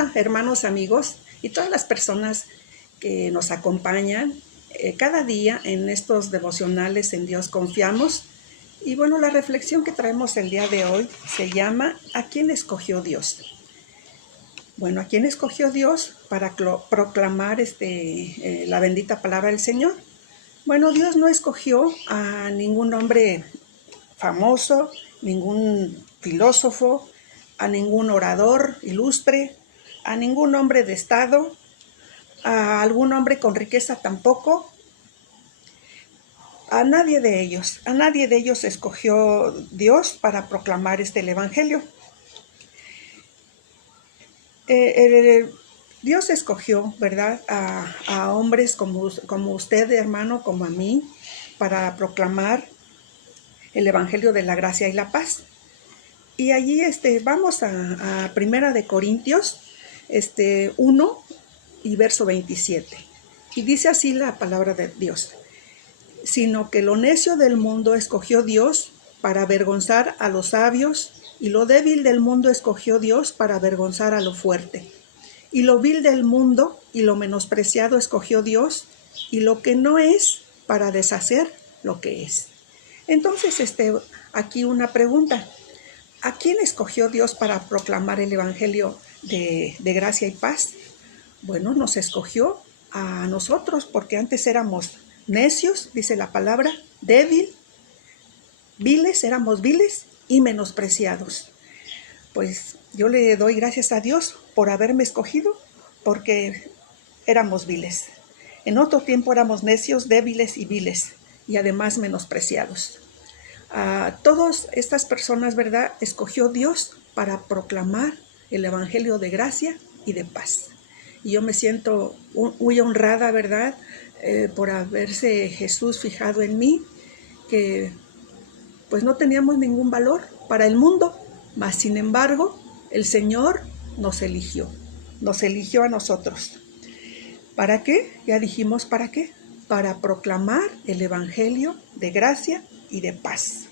Hola, hermanos, amigos y todas las personas que nos acompañan cada día en estos devocionales En Dios confiamos. Y bueno, la reflexión que traemos el día de hoy se llama ¿A quién escogió Dios? Bueno, ¿a quién escogió Dios para proclamar la bendita palabra del Señor? Bueno, Dios no escogió a ningún hombre famoso, ningún filósofo, a ningún orador ilustre, a ningún hombre de estado, a algún hombre con riqueza tampoco. A nadie de ellos escogió Dios para proclamar el evangelio. Dios escogió, ¿verdad?, a hombres como usted, hermano, como a mí, para proclamar el evangelio de la gracia y la paz. Y allí vamos a Primera de Corintios 1 y verso 27. Y dice así la palabra de Dios: sino que lo necio del mundo escogió Dios para avergonzar a los sabios, y lo débil del mundo escogió Dios para avergonzar a lo fuerte. Y lo vil del mundo y lo menospreciado escogió Dios, y lo que no es, para deshacer lo que es. Entonces, aquí una pregunta: ¿a quién escogió Dios para proclamar el evangelio de gracia y paz? Bueno, nos escogió a nosotros, porque antes éramos necios, dice la palabra, éramos viles y menospreciados. Pues yo le doy gracias a Dios por haberme escogido, porque éramos viles. En otro tiempo éramos necios, débiles y viles, y además menospreciados. A todas estas personas, ¿verdad?, escogió Dios para proclamar el evangelio de gracia y de paz. Y yo me siento muy honrada, ¿verdad?, por haberse Jesús fijado en mí, que pues no teníamos ningún valor para el mundo, mas sin embargo el Señor nos eligió a nosotros. ¿Para qué? Ya dijimos para qué. Para proclamar el evangelio de gracia y de paz.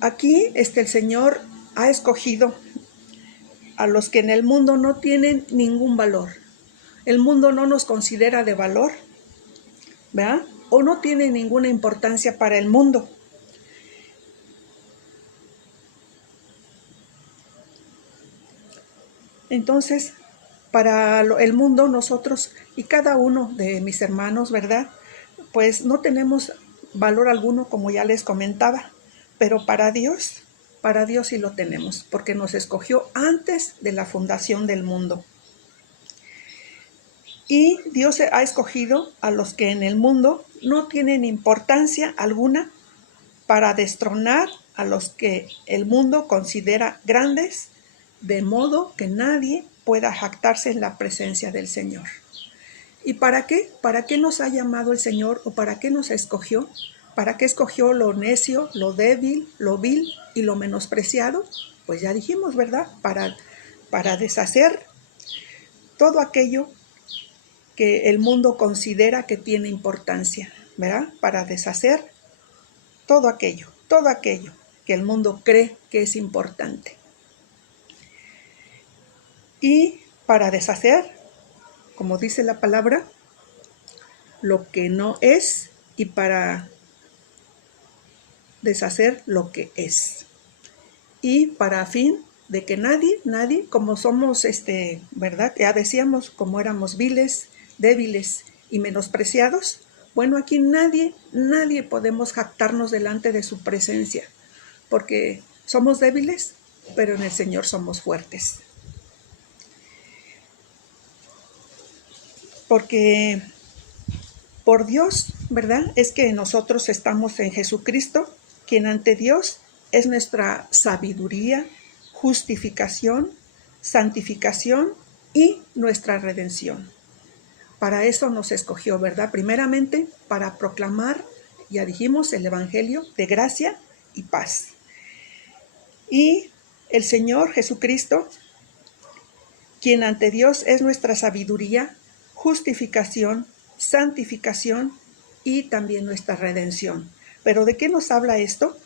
Aquí el Señor ha escogido a los que en el mundo no tienen ningún valor. El mundo no nos considera de valor, ¿verdad?, o no tiene ninguna importancia para el mundo. Entonces, para el mundo, nosotros y cada uno de mis hermanos, ¿verdad?, pues no tenemos valor alguno, como ya les comentaba, pero para Dios sí lo tenemos, porque nos escogió antes de la fundación del mundo. Y Dios ha escogido a los que en el mundo no tienen importancia alguna, para destronar a los que el mundo considera grandes, de modo que nadie pueda jactarse en la presencia del Señor. ¿Y para qué? ¿Para qué nos ha llamado el Señor, o para qué nos escogió? ¿Para qué escogió lo necio, lo débil, lo vil y lo menospreciado? Pues ya dijimos, ¿verdad? Para deshacer todo aquello que el mundo considera que tiene importancia, ¿verdad? Para deshacer todo aquello que el mundo cree que es importante. Y para deshacer, como dice la palabra, lo que no es, y para deshacer lo que es. Y para fin de que nadie, como somos, ¿verdad?, ya decíamos, como éramos viles, débiles y menospreciados, bueno, aquí nadie podemos jactarnos delante de su presencia, porque somos débiles, pero en el Señor somos fuertes. Porque por Dios, ¿verdad?, es que nosotros estamos en Jesucristo, quien ante Dios es nuestra sabiduría, justificación, santificación y nuestra redención. Para eso nos escogió, ¿verdad? Primeramente, para proclamar, ya dijimos, el evangelio de gracia y paz. Y el Señor Jesucristo, quien ante Dios es nuestra sabiduría, justificación, santificación y también nuestra redención. ¿Pero de qué nos habla esto?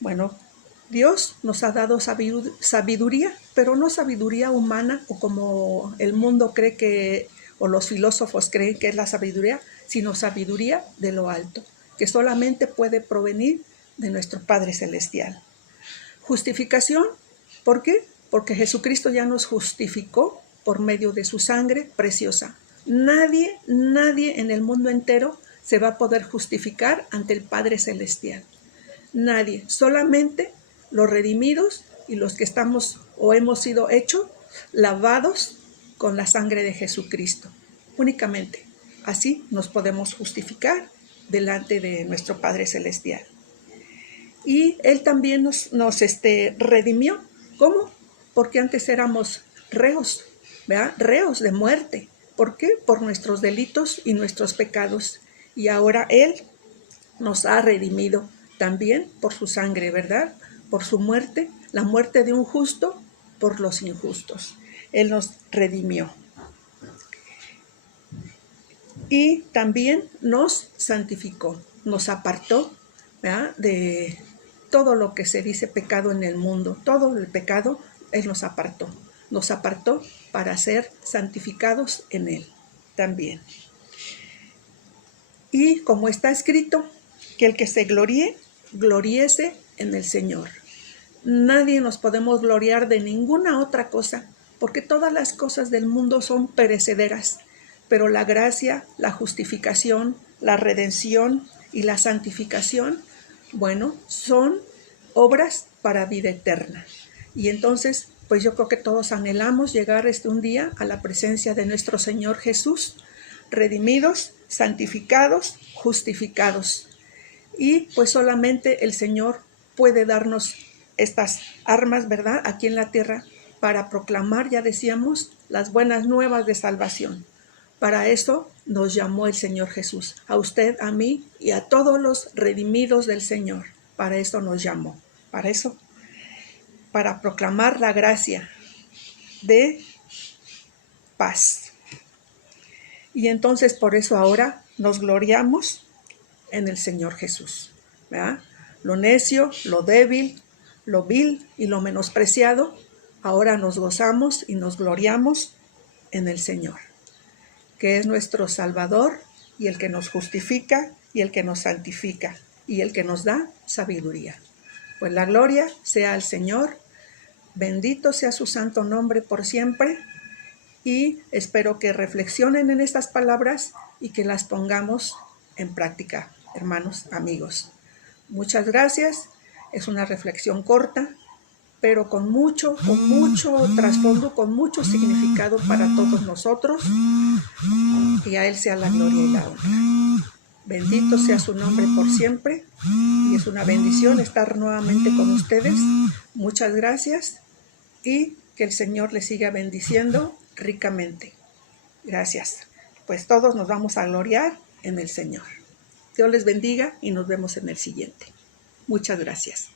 Bueno, Dios nos ha dado sabiduría, pero no sabiduría humana o como el mundo cree que, o los filósofos creen que es la sabiduría, sino sabiduría de lo alto, que solamente puede provenir de nuestro Padre Celestial. Justificación, ¿por qué? Porque Jesucristo ya nos justificó por medio de su sangre preciosa. Nadie en el mundo entero se va a poder justificar ante el Padre Celestial. Nadie, solamente los redimidos y los que estamos o hemos sido hechos lavados con la sangre de Jesucristo. Únicamente así nos podemos justificar delante de nuestro Padre Celestial. Y Él también nos redimió. ¿Cómo? Porque antes éramos reos, ¿verdad? Reos de muerte. ¿Por qué? Por nuestros delitos y nuestros pecados. Y ahora Él nos ha redimido también por su sangre, ¿verdad? Por su muerte, la muerte de un justo por los injustos. Él nos redimió. Y también nos santificó, nos apartó, ¿verdad?, de todo lo que se dice pecado en el mundo. Todo el pecado, Él nos apartó. Nos apartó para ser santificados en Él también. Y como está escrito, que el que se gloríe, gloríese en el Señor. Nadie nos podemos gloriar de ninguna otra cosa, porque todas las cosas del mundo son perecederas, pero la gracia, la justificación, la redención y la santificación, bueno, son obras para vida eterna. Y entonces, pues yo creo que todos anhelamos llegar un día a la presencia de nuestro Señor Jesús, redimidos, santificados, justificados. Y pues solamente el Señor puede darnos estas armas, ¿verdad?, aquí en la tierra para proclamar, ya decíamos, las buenas nuevas de salvación. Para eso nos llamó el Señor Jesús, a usted, a mí y a todos los redimidos del Señor. Para eso nos llamó, para eso, para proclamar la gracia de paz. Y entonces por eso ahora nos gloriamos en el Señor Jesús, ¿verdad? Lo necio, lo débil, lo vil y lo menospreciado, ahora nos gozamos y nos gloriamos en el Señor, que es nuestro Salvador y el que nos justifica y el que nos santifica y el que nos da sabiduría. Pues la gloria sea al Señor, bendito sea su santo nombre por siempre, y espero que reflexionen en estas palabras y que las pongamos en práctica, hermanos, amigos. Muchas gracias. Es una reflexión corta, pero con mucho trasfondo, con mucho significado para todos nosotros. Y a Él sea la gloria y la honra. Bendito sea su nombre por siempre. Y es una bendición estar nuevamente con ustedes. Muchas gracias. Y que el Señor les siga bendiciendo ricamente. Gracias. Pues todos nos vamos a gloriar en el Señor. Dios les bendiga y nos vemos en el siguiente. Muchas gracias.